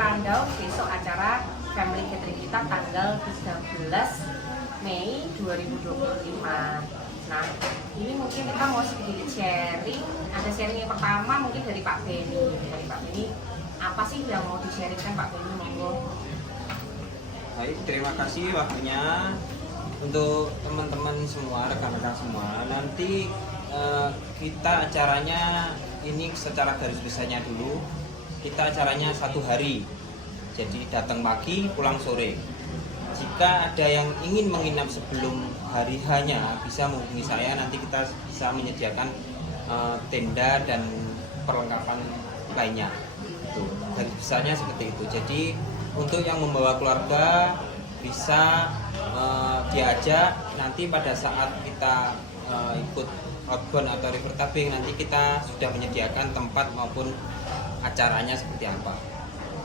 tanggal besok acara family gathering kita tanggal 13 Mei 2025. Nah, ini mungkin kita mau sedikit sharing. Ada sharing yang pertama mungkin dari Pak Benny. Dari Pak Benny, apa sih yang mau di-sharingkan Pak Benny? Monggo. Baik, terima kasih waktunya untuk teman-teman semua, rekan-rekan semua. Nanti kita acaranya ini secara garis besarnya dulu. Kita acaranya 1 hari. Jadi datang pagi, pulang sore. Jika ada yang ingin menginap sebelum hari hanya bisa menghubungi saya, nanti kita bisa menyediakan tenda dan perlengkapan lainnya. Itu garis besarnya seperti itu. Jadi untuk yang membawa keluarga bisa diajak nanti pada saat kita ikut outbound atau river tubing, nanti kita sudah menyediakan tempat maupun acaranya seperti apa.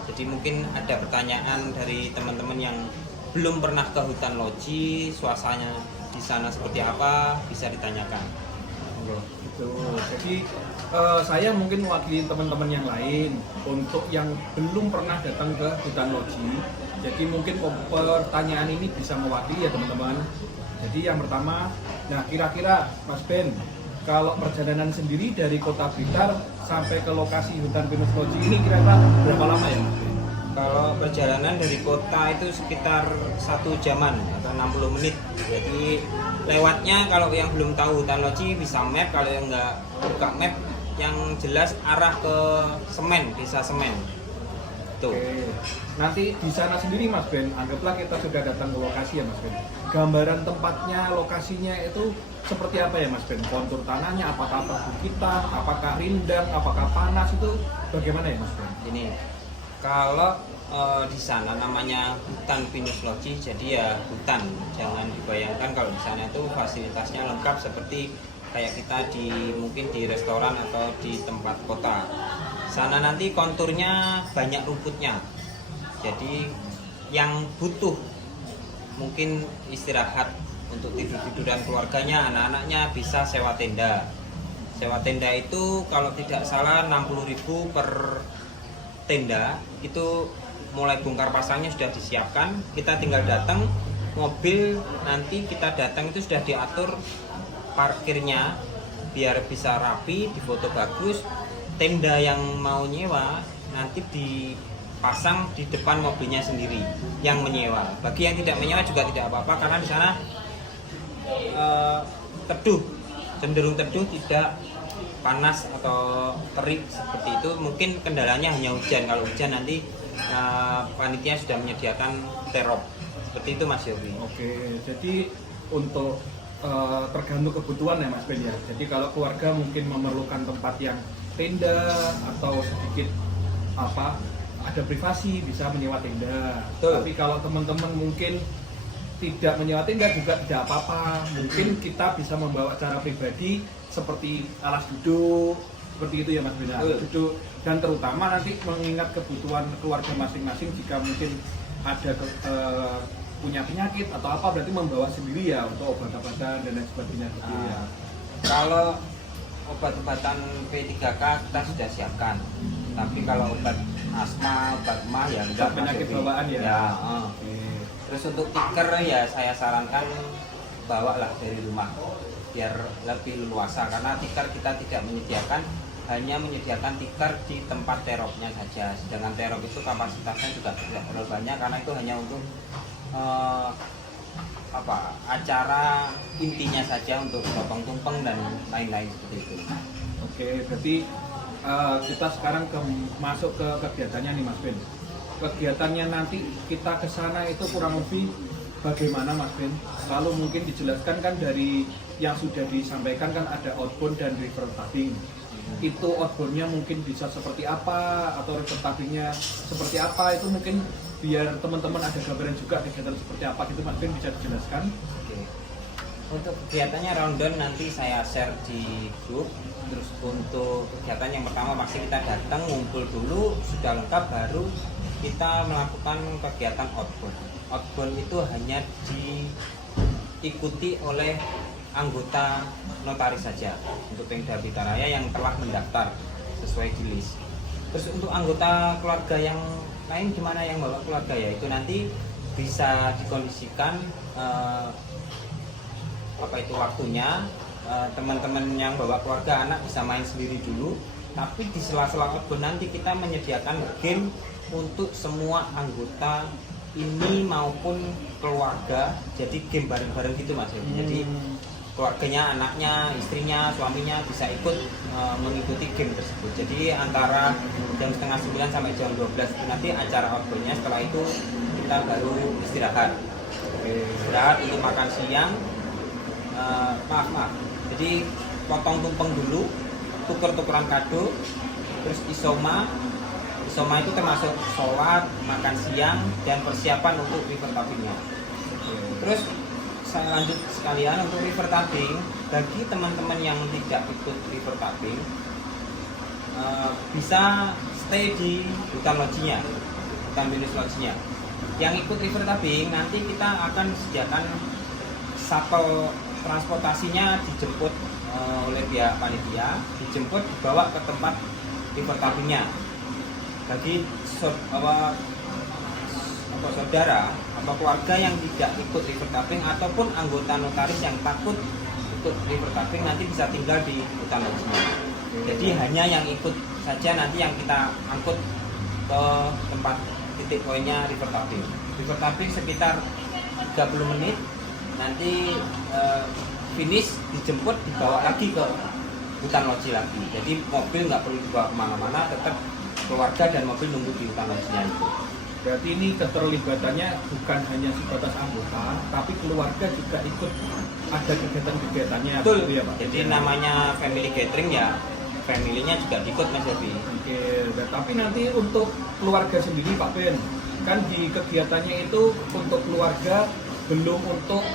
Jadi mungkin ada pertanyaan dari teman-teman yang belum pernah ke hutan loji, suasananya di sana seperti apa, bisa ditanyakan. Gitu. Jadi saya mungkin mewakili teman-teman yang lain untuk yang belum pernah datang ke hutan loji. Jadi mungkin pertanyaan ini bisa mewakili ya teman-teman. Jadi yang pertama, nah kira-kira Mas Ben, kalau perjalanan sendiri dari Kota Blitar sampai ke lokasi hutan pinus loji ini kira-kira berapa lama ya Mas Ben? Kalau perjalanan dari kota itu sekitar 1 jaman atau 60 menit. Jadi lewatnya kalau yang belum tahu hutan loji bisa map, kalau yang nggak buka map yang jelas arah ke Semen, desa Semen. Tuh. Oke. Nanti di sana sendiri Mas Ben, anggaplah kita sudah datang ke lokasi ya Mas Ben. Gambaran tempatnya, lokasinya itu seperti apa ya Mas Ben? Kontur tanahnya, apakah perbukitan, apakah rindang, apakah panas, itu bagaimana ya Mas Ben? Ini kalau di sana namanya hutan pinus loji, jadi ya hutan. Jangan dibayangkan kalau di sana itu fasilitasnya lengkap seperti kayak kita mungkin di restoran atau di tempat kota. Sana nanti konturnya banyak rumputnya. Jadi yang butuh mungkin istirahat untuk tidur-tiduran keluarganya, anak-anaknya bisa sewa tenda. Sewa tenda itu kalau tidak salah 60.000 per tenda. Itu mulai bongkar pasangnya sudah disiapkan, kita tinggal datang, mobil nanti kita datang itu sudah diatur parkirnya biar bisa rapi, difoto bagus. Tenda yang mau nyewa nanti dipasang di depan mobilnya sendiri yang menyewa. Bagi yang tidak menyewa juga tidak apa-apa karena di sana teduh, cenderung teduh, tidak panas atau terik seperti itu. Mungkin kendalanya hanya hujan. Kalau hujan nanti panitia sudah menyediakan terop seperti itu Mas Yofi. Oke, jadi untuk tergantung kebutuhan ya Mas Ben ya. Jadi kalau keluarga mungkin memerlukan tempat yang tenda atau sedikit ada privasi, bisa menyewa tenda. Betul. Tapi kalau teman-teman mungkin tidak menyewa tenda juga tidak apa-apa. Mungkin kita bisa membawa cara pribadi seperti alas duduk, seperti itu ya Mas Ben. Alas duduk, dan terutama nanti mengingat kebutuhan keluarga masing-masing. Jika mungkin ada punya penyakit atau apa, berarti membawa sendiri ya untuk obat-obatan dan lain sebagainya gitu ya. Kalau obat-obatan P3K kita sudah siapkan. Tapi kalau obat asma, obat mah ya enggak, penyakit bawaan ya. Oke. Terus untuk tikar ya saya sarankan bawalah dari rumah biar lebih leluasa, karena tikar kita tidak menyediakan, hanya menyediakan tikar di tempat teropnya saja. Sedangkan terop itu kapasitasnya juga tidak terlalu banyak karena itu hanya untuk acara intinya saja, untuk potong tumpeng dan lain-lain seperti itu. Oke, berarti kita sekarang masuk ke kegiatannya nih Mas Ben. Kegiatannya nanti kita ke sana itu kurang lebih bagaimana Mas Ben? Lalu mungkin dijelaskan kan dari yang sudah disampaikan kan ada outbound dan river tubing. Itu outboundnya mungkin bisa seperti apa atau river tubingnya seperti apa, itu mungkin biar teman-teman ada gambaran juga kegiatan seperti apa gitu Mas Ben, bisa dijelaskan? Oke. Untuk kegiatannya rundown nanti saya share di grup. Terus untuk kegiatan yang pertama pasti kita datang, ngumpul dulu, sudah lengkap baru kita melakukan kegiatan outbound. Outbound itu hanya diikuti oleh anggota notaris saja untuk Pemda Blitar Raya yang telah mendaftar sesuai di list. Terus untuk anggota keluarga yang lain gimana yang bawa keluarga ya itu nanti bisa dikondisikan apa itu waktunya. Teman-teman yang bawa keluarga anak bisa main sendiri dulu, tapi di sela-sela outbound nanti kita menyediakan game untuk semua anggota ini maupun keluarga, jadi game bareng-bareng gitu Mas. Jadi keluarganya, anaknya, istrinya, suaminya bisa ikut mengikuti game tersebut. Jadi antara jam setengah 9 sampai jam 12 nanti acara outboundnya. Setelah itu kita baru istirahat. Istirahat untuk makan siang. Maaf. Jadi potong tumpeng dulu, tuker-tukeran kado, terus isoma. Isoma itu termasuk sholat, makan siang, dan persiapan untuk river tubing-nya. Terus saya lanjut sekalian untuk river tubing, bagi teman-teman yang tidak ikut river tubing bisa stay di hutan lodjinya, hutan pinus lodjinya. Yang ikut river tubing nanti kita akan sediakan shuttle transportasinya, dijemput oleh pihak panitia, dijemput dibawa ke tempat river tubing-nya. Bagi saudara atau keluarga yang tidak ikut river tubing ataupun anggota notaris yang takut ikut river tubing nanti bisa tinggal di hutan lodjinya. Jadi hanya yang ikut saja nanti yang kita angkut ke tempat titik poinnya river tubing. River tubing sekitar 30 menit. Nanti finish, dijemput, dibawa lagi ke hutan lodji lagi. Jadi mobil nggak perlu dibawa kemana-mana, tetap keluarga dan mobil nunggu di hutan lodjinya itu. Berarti ini keterlibatannya bukan hanya sebatas anggota, tapi keluarga juga ikut ada kegiatan-kegiatannya. Betul ya Pak. Jadi namanya family gathering ya, family-nya juga ikut Mas Yofi. Oke, tapi nanti untuk keluarga sendiri Pak Ben, kan di kegiatannya itu untuk keluarga belum untuk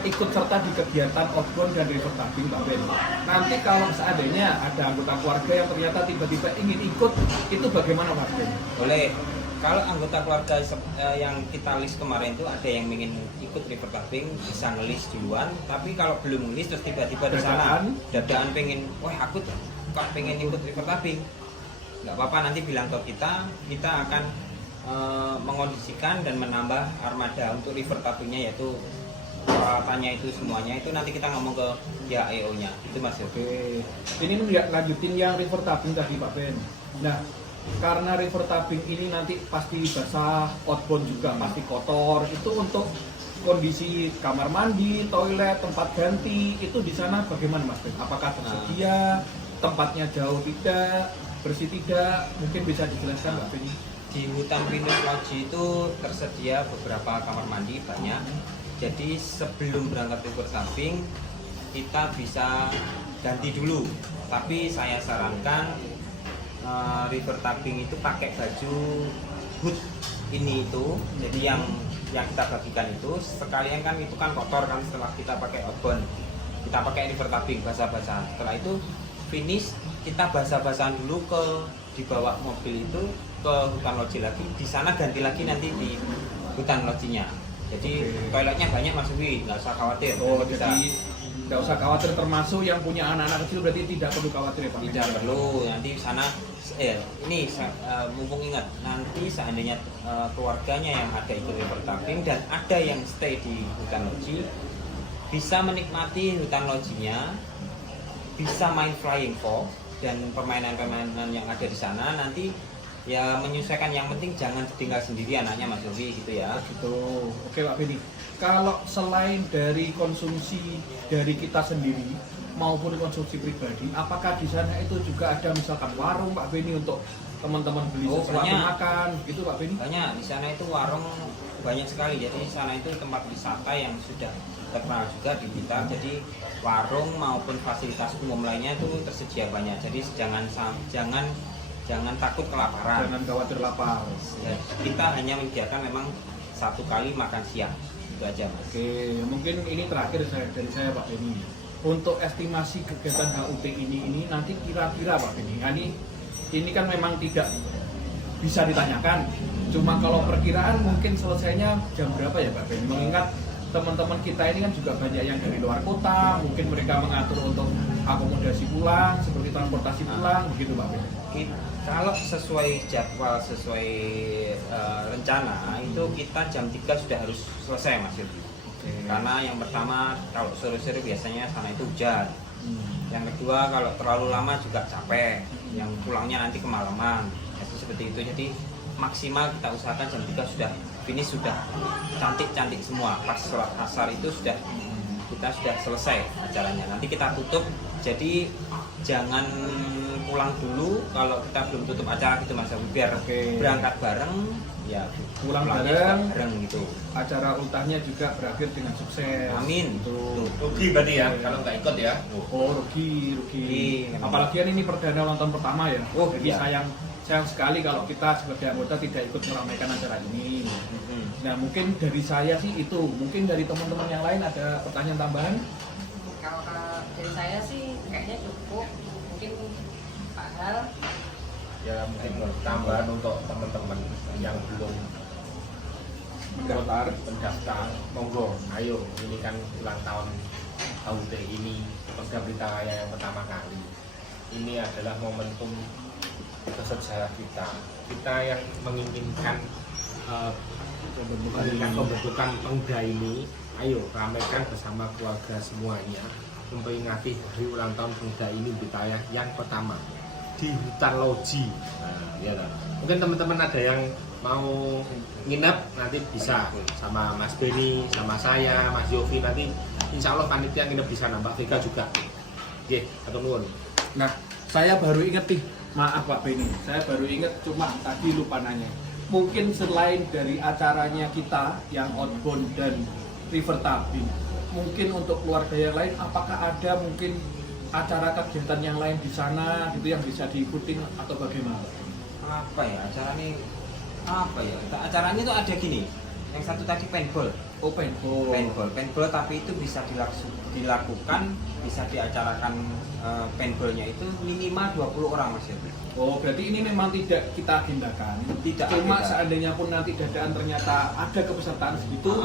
ikut serta di kegiatan outbound dan river tubing Pak Ben. Nanti kalau seandainya ada anggota keluarga yang ternyata tiba-tiba ingin ikut, itu bagaimana Pak Ben? Boleh. Kalau anggota keluarga yang kita list kemarin itu ada yang ingin ikut river tubing, bisa ngelis duluan. Tapi kalau belum ngelis terus tiba-tiba di sana dadaan pengen, wah aku kok pengen ikut river tubing, nggak apa-apa, nanti bilang ke kita akan mengondisikan dan menambah armada untuk river tubing-nya, yaitu peralatannya itu semuanya itu nanti kita ngomong ke pihak EO-nya itu Mas. Oke, ini lanjutin yang river tubing tadi Pak Ben. Nah, karena river tubing ini nanti pasti basah, outbound juga pasti kotor. Itu untuk kondisi kamar mandi, toilet, tempat ganti itu di sana bagaimana Mas Ben? Apakah tersedia? Tempatnya jauh tidak, bersih tidak? Mungkin bisa dijelaskan Pak Ben? Di hutan pinus lodji itu tersedia beberapa kamar mandi banyak. Jadi sebelum berangkat river tubing kita bisa ganti dulu. Tapi saya sarankan river tubing itu pakai baju hood ini itu. Jadi yang kita bagikan itu sekalian kan itu kan kotor kan setelah kita pakai outbound. Kita pakai river tubing basah-basahan. Setelah itu finish kita basah-basahan dulu ke dibawa mobil itu ke hutan lodji lagi. Di sana ganti lagi nanti di hutan lodjinya. Jadi toiletnya banyak Mas Wi, nggak usah khawatir. Oh, jadi nggak usah khawatir, termasuk yang punya anak-anak kecil berarti tidak perlu khawatir ya Pak? Tidak perlu, nanti sana ini mumpung ingat, nanti seandainya keluarganya yang ada ikut river tubing dan ada yang stay di hutan lodji, bisa menikmati hutan lodjinya, bisa main flying fox dan permainan-permainan yang ada di sana. Nanti ya menyesuaikan, yang penting jangan tinggal sendiri anaknya Mas Yofi gitu ya. Gitu. Oke Pak Beni, kalau selain dari konsumsi dari kita sendiri maupun konsumsi pribadi, apakah di sana itu juga ada misalkan warung Pak Beni untuk teman-teman beli sesuatu makan gitu Pak Beni? Banyak, di sana itu warung banyak sekali. Jadi di sana itu tempat wisata yang sudah terkenal juga di Blitar. Jadi warung maupun fasilitas umum lainnya itu tersedia banyak. Jadi jangan takut kelaparan. Jangan khawatir lapar. Ya, kita hanya menyediakan memang satu kali makan siang itu aja Mas. Oke, mungkin ini terakhir dari saya Pak Beni. Untuk estimasi kegiatan HUT ini nanti kira-kira Pak Beni, ini kan memang tidak bisa ditanyakan. Cuma kalau perkiraan mungkin selesainya jam berapa ya Pak Beni? Mengingat teman-teman kita ini kan juga banyak yang dari luar kota, mungkin mereka mengatur untuk akomodasi pulang, seperti transportasi pulang, begitu Pak Ben. Kalau sesuai jadwal, sesuai rencana itu kita jam 3 sudah harus selesai Mas Yogi. Karena yang pertama kalau sore-sore biasanya sana itu hujan. Yang kedua kalau terlalu lama juga capek, yang pulangnya nanti kemalaman. Jadi seperti itu. Jadi maksimal kita usahakan jam 3 sudah finish, sudah cantik-cantik semua. Pas sholat asar itu kita sudah selesai acaranya. Nanti kita tutup. Jadi jangan pulang dulu kalau kita belum tutup acara gitu Mas, biar berangkat bareng ya, Pulang bareng gitu. Acara ultahnya juga berakhir dengan sukses. Amin. Tuh. Rugi berarti ya kalau nggak ikut ya. Oh, rugi. Apalagi kan ini perdana nonton pertama ya. Oh, jadi iya. sayang sekali kalau kita sebagai anggota tidak ikut meramaikan acara ini. Nah, mungkin dari saya sih itu. Mungkin dari teman-teman yang lain ada pertanyaan tambahan? Kalau dari saya sih kayaknya cukup. Mungkin Pak Hal. Ya mungkin tambahan untuk teman-teman yang belum pendaftar, monggo, ayo, ini kan ulang tahun HUT ini, program Pelita Raya yang pertama kali. Ini adalah momentum bersejarah kita yang menginginkan pembentukan Pemda ini. Ayo ramaikan bersama keluarga semuanya memperingati hari ulang tahun Pemda ini Pelita Raya yang pertama di hutan Loji. Nah, ya kan. Mungkin teman-teman ada yang mau nginep nanti bisa sama Mas Beni, sama saya, Mas Yofi, nanti insya Allah panitia nginep di sana, Mbak Vega juga. Oke, atau nuwun. Nah, saya baru inget nih, maaf Pak Beni, saya baru inget cuma tadi lupa nanya. Mungkin selain dari acaranya kita yang outbound dan river tubing, mungkin untuk keluarga yang lain, apakah ada mungkin acara kegiatan yang lain di sana gitu yang bisa diikuti atau bagaimana? Apa ya acaranya? Apa ya? Acaranya itu ada gini. Yang satu tadi paintball. Oh, paintball Tapi itu bisa dilakukan, bisa diacarakan paintballnya itu minimal 20 orang Mas Yofi. Oh, berarti ini memang tidak kita agendakan. Tidak Cuma agenda. seandainya pun nanti dadaan ternyata ada kepesertaan segitu,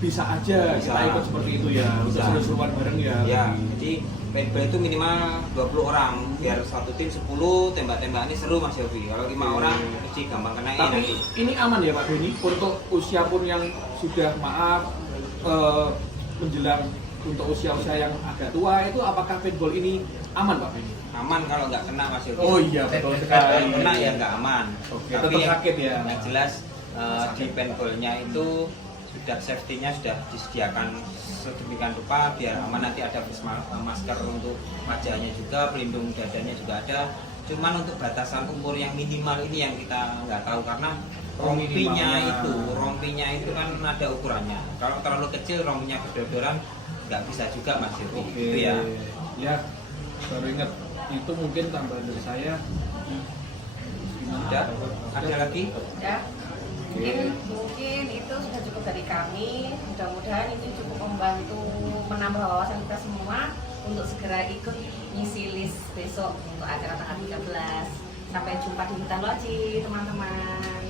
bisa aja Bisa. kita ikut seperti itu ya. Untuk Bisa. seru-seruan bareng ya. Ya, jadi paintball itu minimal 20 orang biar satu tim 10 tembak-tembakannya seru Mas Yofi. Kalau 5 orang mesti gampang kena Tapi nanti. ini aman ya Pak Beni untuk usia pun yang sudah menjelang untuk usia-usia yang agak tua itu, apakah paintball ini aman Pak Beni? Aman kalau nggak kena Mas Yofi. Oh iya, betul Kalau sekali. kena ya nggak aman. Oke, Tapi tetap yang- sakit ya. Yang jelas di paintballnya itu sudah safety-nya sudah disediakan sedemikian rupa biar aman. Nanti ada masker untuk wajahnya juga, pelindung dadanya juga ada. Cuman untuk batasan umur yang minimal ini yang kita nggak tahu karena rompinya itu kan ada ukurannya. Kalau terlalu kecil rompinya berdodoran nggak bisa juga Mas Yofi. Oke. Itu ya. Ya, baru ingat itu mungkin tambahan dari saya. Udah. Ada lagi? Ya, mungkin itu sudah cukup dari kami. Mudah-mudahan ini cukup membantu menambah wawasan kita semua untuk segera ikut ngisi list besok untuk acara tanggal 13. Sampai jumpa di Hutan Loji, teman-teman.